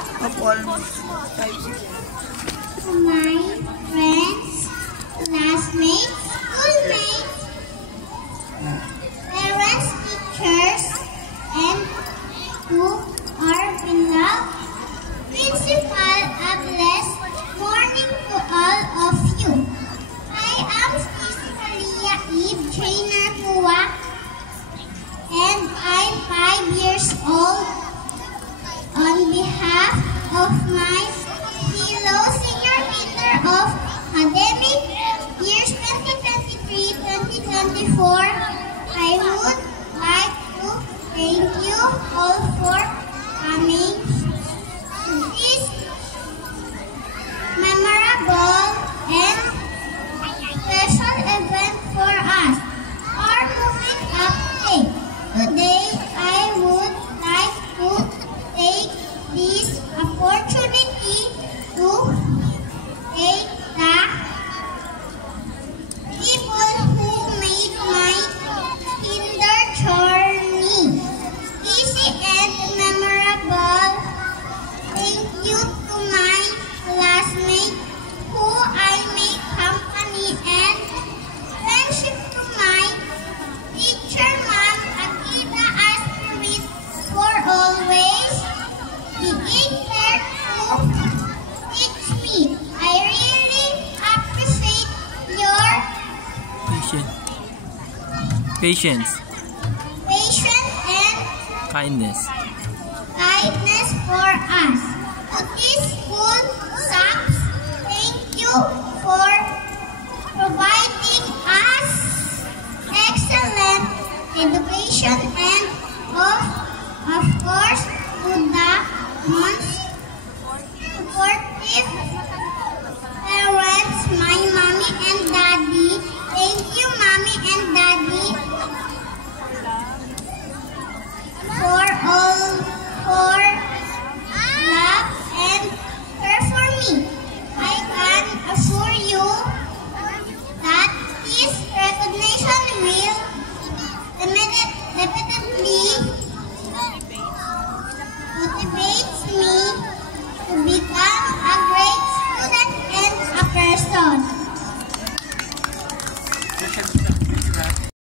To my friends, classmates, schoolmates, parents, teachers, and who are beloved principal, a blessed morning to all of you. I am Cecilia Eve Trainer Kua, and I'm 5 years old. On behalf of my fellow senior leader of academic years 2023-2024, I would like to thank you all for coming to this memorable and special event for us, our Moving Up Day. Today, I would like to take this opportunity to thank the people who made my kinder journey easy and memorable. Thank you to my classmates who I made company and friendship, to my teacher, Ma'am Akita Aspirit, for always being there to teach me. I really appreciate your patience and kindness for us. To this school staff, thank you for providing us excellent education, and of course to the most supportive parents, my mommy and daddy. Thank you, mommy and daddy, for love and care for me. I can assure you that this recognition will definitely motivates me to become a great student and a person.